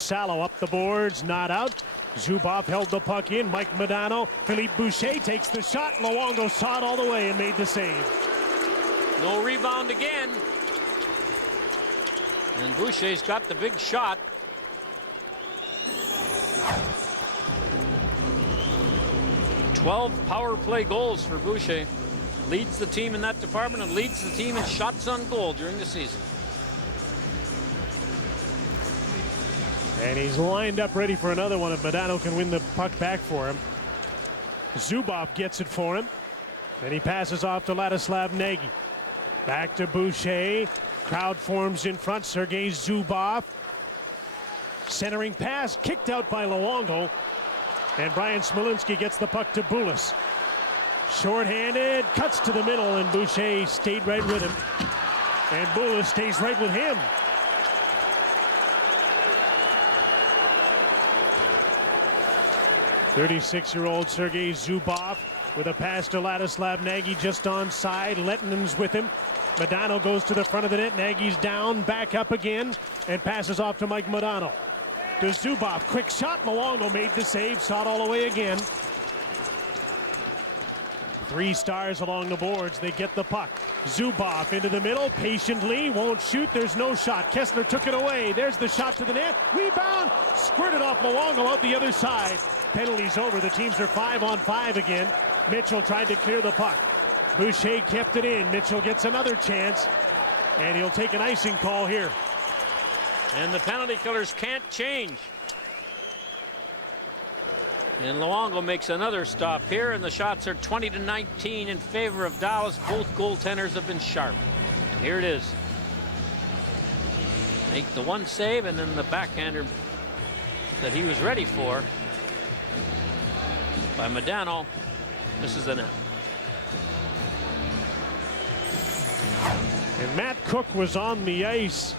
Salo up the boards, not out. Zubov held the puck in. Mike Modano. Philippe Boucher takes the shot. Luongo saw it all the way and made the save. No rebound again. And Boucher's got the big shot. "12 power play goals for Boucher. Leads the team in that department and leads the team in shots on goal during the season. And he's lined up ready for another one if Modano can win the puck back for him. Zubov gets it for him. Then he passes off to Ladislav Nagy. Back to Boucher. Crowd forms in front. Sergei Zubov. Centering pass kicked out by Luongo. And Brian Smolinski gets the puck to Bulis. Short-handed, cuts to the middle, and Boucher stayed right with him. And Bulis stays right with him. "36-year-old Sergei Zubov with a pass to Ladislav Nagy just onside. Lettinen's with him. Modano goes to the front of the net. Nagy's down, back up again, and passes off to Mike Modano. To Zubov, quick shot. Luongo made the save, saw it all the way again. 3 stars along the boards. They get the puck. Zubov into the middle, patiently, won't shoot. There's no shot. Kessler took it away. There's the shot to the net. Rebound, squirted off Luongo out the other side. Penalties over. The teams are 5-on-5 again. Mitchell tried to clear the puck. Boucher kept it in. Mitchell gets another chance, and he'll take an icing call here. And the penalty killers can't change. And Luongo makes another stop here, and the shots are 20-19 in favor of Dallas. Both goaltenders have been sharp. And here it is. Make the one save, and then the backhander that he was ready for by Modano misses the net. And Matt Cook was on the ice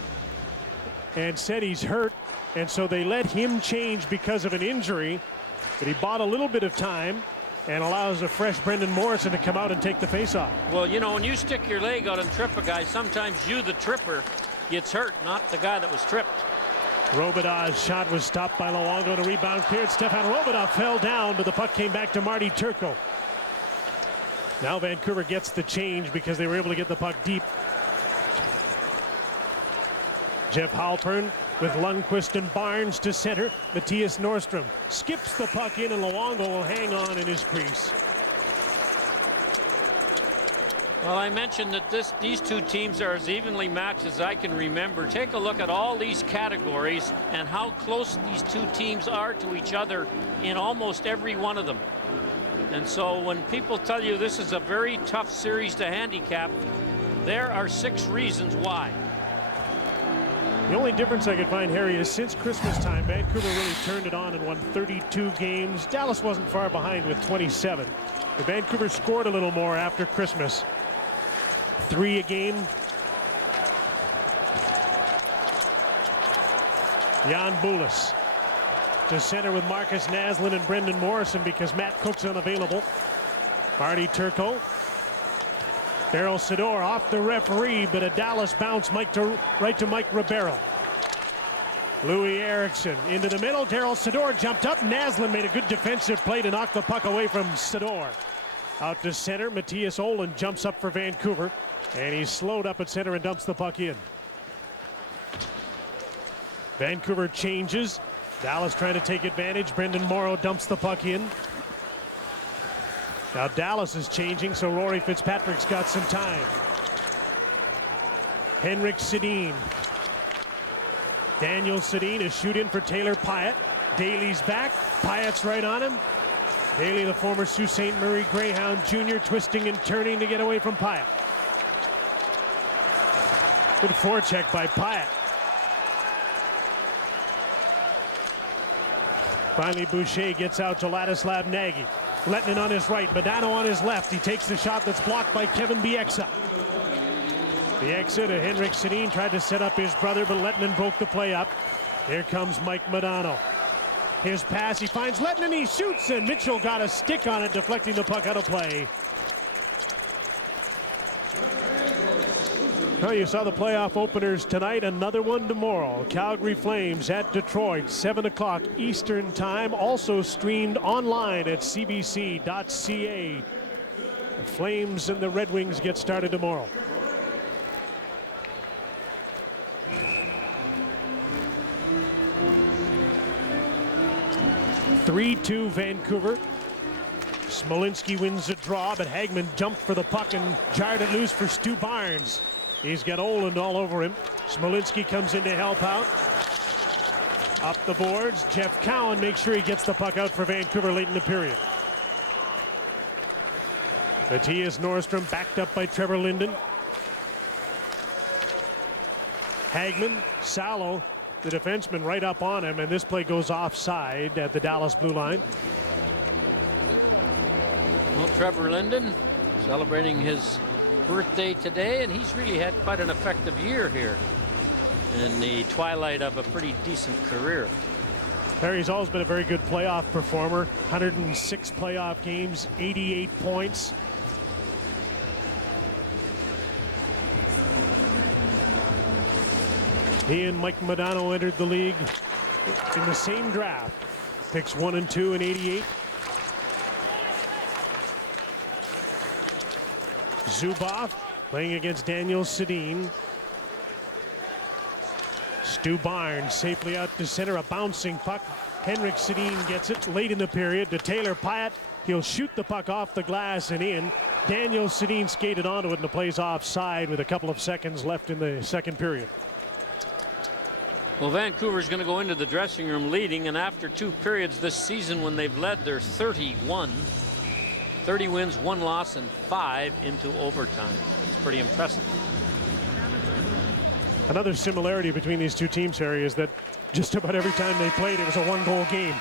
and said he's hurt, and so they let him change because of an injury. But he bought a little bit of time and allows a fresh Brendan Morrison to come out and take the faceoff. Well, you know, when you stick your leg out and trip a guy, sometimes you, the tripper, gets hurt, not the guy that was tripped. Robidov's shot was stopped by Luongo. The rebound cleared. Stefan Robidov fell down, but the puck came back to Marty Turco. Now Vancouver gets the change because they were able to get the puck deep. Jeff Halpern with Lundqvist and Barnes to center. Matthias Norstrom skips the puck in, and Luongo will hang on in his crease. Well, I mentioned that these two teams are as evenly matched as I can remember. Take a look at all these categories and how close these two teams are to each other in almost every one of them. And so when people tell you this is a very tough series to handicap, there are 6 reasons why. The only difference I could find, Harry, is since Christmas time, Vancouver really turned it on and won 32 games. Dallas wasn't far behind with 27. But Vancouver scored a little more after Christmas. 3 a game. Jan Bulis to center with Marcus Naslund and Brendan Morrison because Matt Cook's unavailable. Marty Turco. Daryl Sador off the referee, but a Dallas bounce right to Mike Ribeiro. Louis Eriksson into the middle. Daryl Sador jumped up. Naslund made a good defensive play to knock the puck away from Sador. Out to center. Matthias Olin jumps up for Vancouver, and he's slowed up at center and dumps the puck in. Vancouver changes. Dallas trying to take advantage. Brendan Morrow dumps the puck in. Now Dallas is changing, so Rory Fitzpatrick's got some time. Henrik Sedin. Daniel Sedin, a shoot in for Taylor Pyatt. Daly's back. Pyatt's right on him. Daly, the former Sault Ste. Marie Greyhound Jr., twisting and turning to get away from Pyatt. Good forecheck by Pyatt. Finally, Boucher gets out to Ladislav Nagy. Lettinen on his right, Modano on his left. He takes the shot that's blocked by Kevin Bieksa. Bieksa to Henrik Sedin, tried to set up his brother, but Lettinen broke the play up. Here comes Mike Modano. His pass, he finds Lettinen, he shoots, and Mitchell got a stick on it, deflecting the puck out of play. Well, you saw the playoff openers tonight, another one tomorrow. Calgary Flames at Detroit, 7 o'clock Eastern Time, also streamed online at cbc.ca. The Flames and the Red Wings get started tomorrow. (3-2) Vancouver. Smolinski wins the draw, but Hagman jumped for the puck and jarred it loose for Stu Barnes. He's got Oland all over him. Smolinski comes in to help out. Up the boards. Jeff Cowan makes sure he gets the puck out for Vancouver late in the period. Matthias Norrstrom backed up by Trevor Linden. Hagman, Salo, the defenseman right up on him, and this play goes offside at the Dallas blue line. Well, Trevor Linden celebrating his birthday today, and he's really had quite an effective year here in the twilight of a pretty decent career. Perry's always been a very good playoff performer. 106 playoff games, 88 points. He and Mike Modano entered the league in the same draft. Picks 1 and 2 in 88. Zubov playing against Daniel Sedin. Stu Barnes safely out to center, a bouncing puck. Henrik Sedin gets it late in the period to Taylor Pyatt. He'll shoot the puck off the glass and in. Daniel Sedin skated onto it and the play's offside with a couple of seconds left in the second period. Well, Vancouver's going to go into the dressing room leading, and after 2 periods this season when they've led, they're 30 wins, 1 loss, and 5 into overtime. It's pretty impressive. Another similarity between these two teams, Harry, is that just about every time they played, it was a 1-goal game.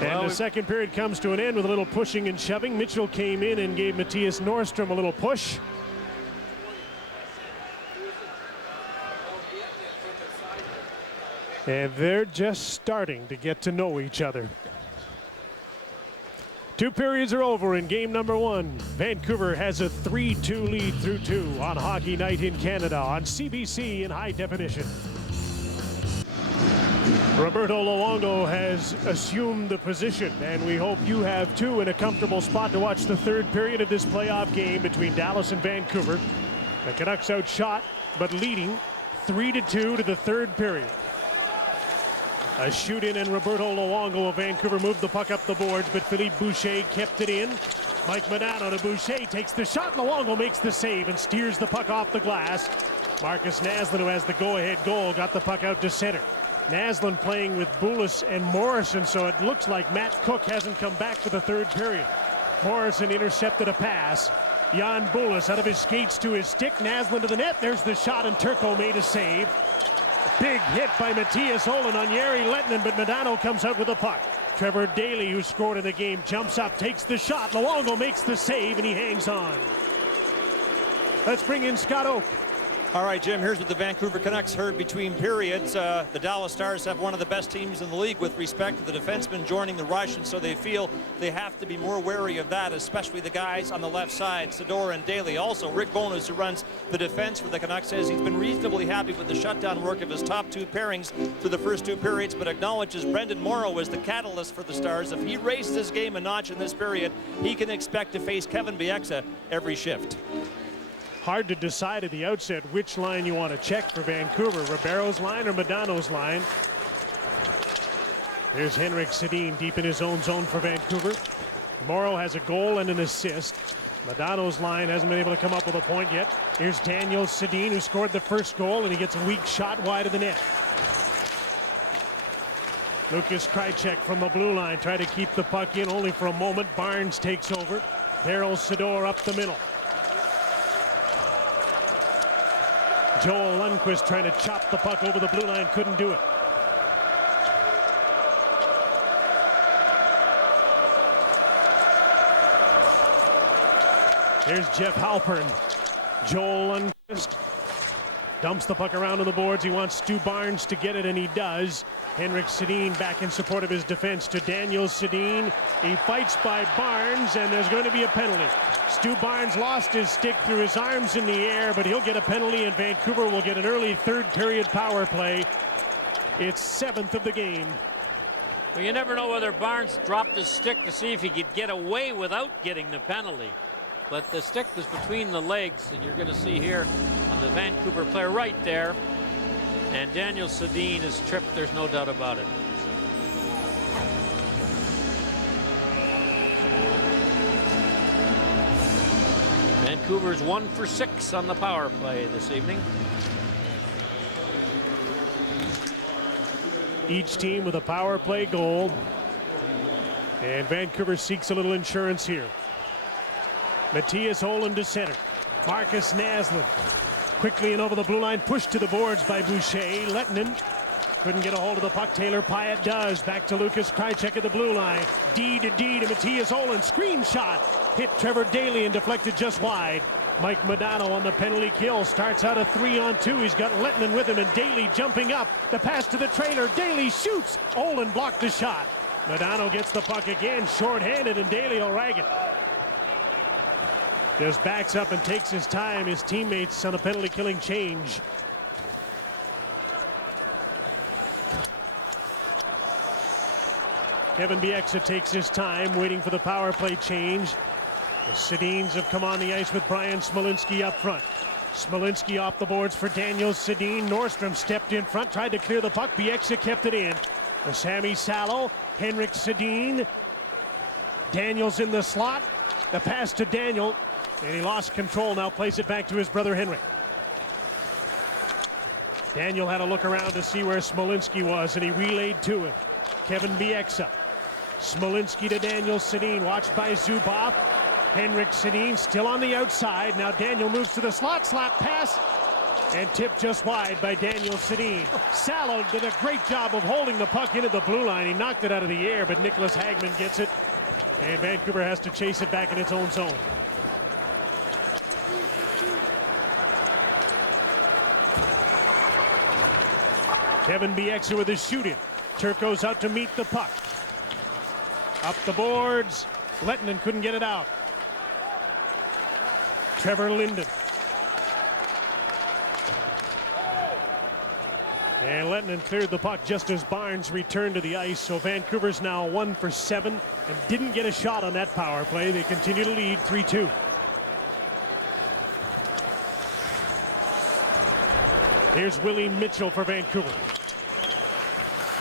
And the second period comes to an end with a little pushing and shoving. Mitchell came in and gave Matthias Norrstrom a little push. And they're just starting to get to know each other. 2 periods are over in game number 1. Vancouver has a 3-2 lead through 2 on Hockey Night in Canada on CBC in high definition. Roberto Luongo has assumed the position, and we hope you have too, in a comfortable spot to watch the 3rd period of this playoff game between Dallas and Vancouver. The Canucks outshot, but leading 3-2 to the 3rd period. A shoot-in, and Roberto Luongo of Vancouver moved the puck up the boards, but Philippe Boucher kept it in. Mike Modano to Boucher, takes the shot. Luongo makes the save and steers the puck off the glass. Marcus Naslund, who has the go-ahead goal, got the puck out to center. Naslund playing with Boulis and Morrison, so it looks like Matt Cook hasn't come back for the 3rd period. Morrison intercepted a pass. Jan Boulis out of his skates to his stick. Naslund to the net. There's the shot, and Turco made a save. Big hit by Matthias Ohlund on Jere Lehtinen, but Modano comes out with the puck. Trevor Daley, who scored in the game, jumps up, takes the shot. Luongo makes the save, and he hangs on. Let's bring in Scott Oake. All right, Jim, here's what the Vancouver Canucks heard between periods. The Dallas Stars have one of the best teams in the league with respect to the defensemen joining the rush, and so they feel they have to be more wary of that, especially the guys on the left side, Sador and Daley. Also, Rick Bowness, who runs the defense for the Canucks, says he's been reasonably happy with the shutdown work of his top 2 pairings through the first 2 periods, but acknowledges Brendan Morrow was the catalyst for the Stars. If he raises his game a notch in this period, he can expect to face Kevin Bieksa every shift. Hard to decide at the outset which line you want to check for Vancouver, Ribeiro's line or Modano's line. There's Henrik Sedin deep in his own zone for Vancouver. Morrow has a goal and an assist. Modano's line hasn't been able to come up with a point yet. Here's Daniel Sedin, who scored the first goal, and he gets a weak shot wide of the net. Lukas Krajicek from the blue line tried to keep the puck in only for a moment. Barnes takes over. Daryl Sador up the middle. Joel Lundqvist trying to chop the puck over the blue line, couldn't do it. Here's Jeff Halpern. Joel Lundqvist. Dumps the puck around on the boards. He wants Stu Barnes to get it, and he does. Henrik Sedin back in support of his defense to Daniel Sedin. He fights by Barnes, and there's going to be a penalty. Stu Barnes lost his stick, threw his arms in the air, but he'll get a penalty, and Vancouver will get an early third period power play. It's 7th of the game. Well, you never know whether Barnes dropped his stick to see if he could get away without getting the penalty. But the stick was between the legs, and you're going to see here on the Vancouver player right there. And Daniel Sedin is tripped, there's no doubt about it. Vancouver's 1 for 6 on the power play this evening. Each team with a power play goal. And Vancouver seeks a little insurance here. Matthias Ohlund to center. Marcus Naslund quickly and over the blue line, pushed to the boards by Boucher. Lettinen couldn't get a hold of the puck. Taylor Pyatt does. Back to Lucas Krajicek at the blue line. D to Matthias Ohlund. Screen shot. Hit Trevor Daley and deflected just wide. Mike Modano on the penalty kill. Starts out a 3-on-2. He's got Lettinen with him, and Daley jumping up. The pass to the trailer. Daley shoots. Ohlund blocked the shot. Modano gets the puck again, short-handed, and Daley will rag it. Just backs up and takes his time. His teammates on a penalty killing change. Kevin Bieksa takes his time, waiting for the power play change. The Sedins have come on the ice with Brian Smolinski up front. Smolinski off the boards for Daniel Sedin. Nordstrom stepped in front, tried to clear the puck. Bieksa kept it in. For Sammy Salo, Henrik Sedin. Daniel's in the slot. The pass to Daniel, and he lost control. Now plays it back to his brother Henrik. Daniel had a look around to see where Smolinski was, and he relayed to him. Kevin Bieksa. Smolinski to Daniel Sedin, watched by Zubov. Henrik Sedin still on the outside. Now Daniel moves to the slot, slap pass, and tipped just wide by Daniel Sedin. Salo did a great job of holding the puck into the blue line. He knocked it out of the air, but Nicholas Hagman gets it, and Vancouver has to chase it back in its own zone. Kevin Bieksa with his shoot-in. Turco's out to meet the puck. Up the boards. Lettinen couldn't get it out. Trevor Linden. And Lettinen cleared the puck just as Barnes returned to the ice. So Vancouver's now 1 for 7 and didn't get a shot on that power play. They continue to lead 3-2. Here's Willie Mitchell for Vancouver.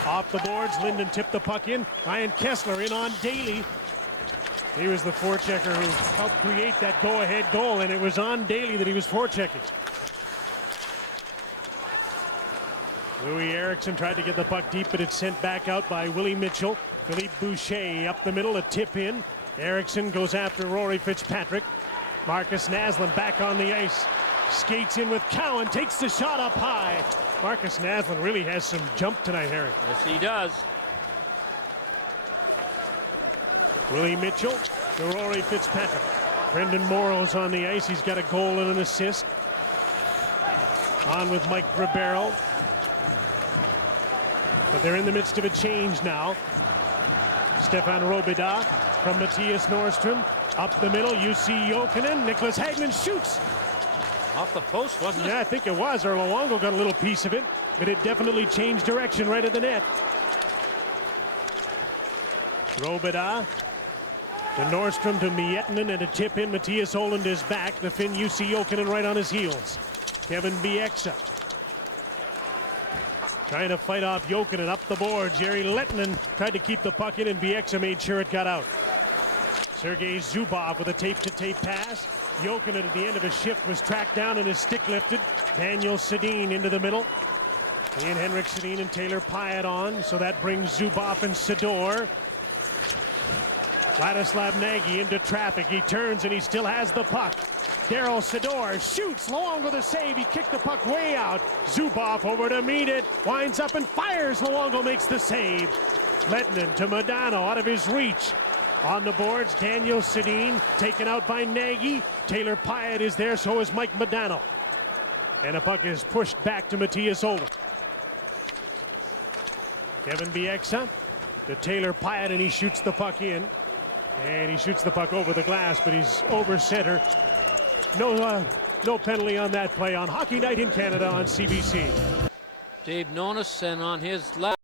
Off the boards, Linden tipped the puck in. Ryan Kessler in on Daley. He was the forechecker who helped create that go-ahead goal, and it was on Daley that he was forechecking. Louis Eriksson tried to get the puck deep, but it's sent back out by Willie Mitchell. Philippe Boucher up the middle, a tip in. Eriksson goes after Rory Fitzpatrick. Marcus Naslund back on the ice. Skates in with Cowan, takes the shot up high. Marcus Naslund really has some jump tonight, Harry. Yes, he does. Willie Mitchell to Rory Fitzpatrick. Brendan Morrow's on the ice. He's got a goal and an assist. On with Mike Ribeiro. But they're in the midst of a change now. Stefan Robida from Matthias Nordstrom. Up the middle, UC Jokinen. Nicholas Hagman shoots. Off the post, wasn't it? Yeah, I think it was. Or Luongo got a little piece of it, but it definitely changed direction right at the net. Robida to Nordstrom to Miettinen, and a tip in. Matthias Ohlund is back. The Finn UC Jokinen right on his heels. Kevin Bieksa trying to fight off Jokinen up the board. Jerry Lettinen tried to keep the puck in, and Bieksa made sure it got out. Sergei Zubov with a tape-to-tape pass. Jokinen at the end of his shift was tracked down and his stick lifted. Daniel Sedin into the middle. And Henrik Sedin and Taylor Pyatt on. So that brings Zubov and Sador. Vladislav Nagy into traffic. He turns and he still has the puck. Daryl Sador shoots. Luongo the save. He kicked the puck way out. Zubov over to meet it. Winds up and fires. Luongo makes the save. Lettinen to Modano out of his reach. On the boards, Daniel Sedin taken out by Nagy. Taylor Pyatt is there, so is Mike Modano. And a puck is pushed back to Matthias Ohlund. Kevin Bieksa to Taylor Pyatt, and he shoots the puck in. And he shoots the puck over the glass, but he's over center. No penalty on that play on Hockey Night in Canada on CBC. Dave Nonis, and on his left.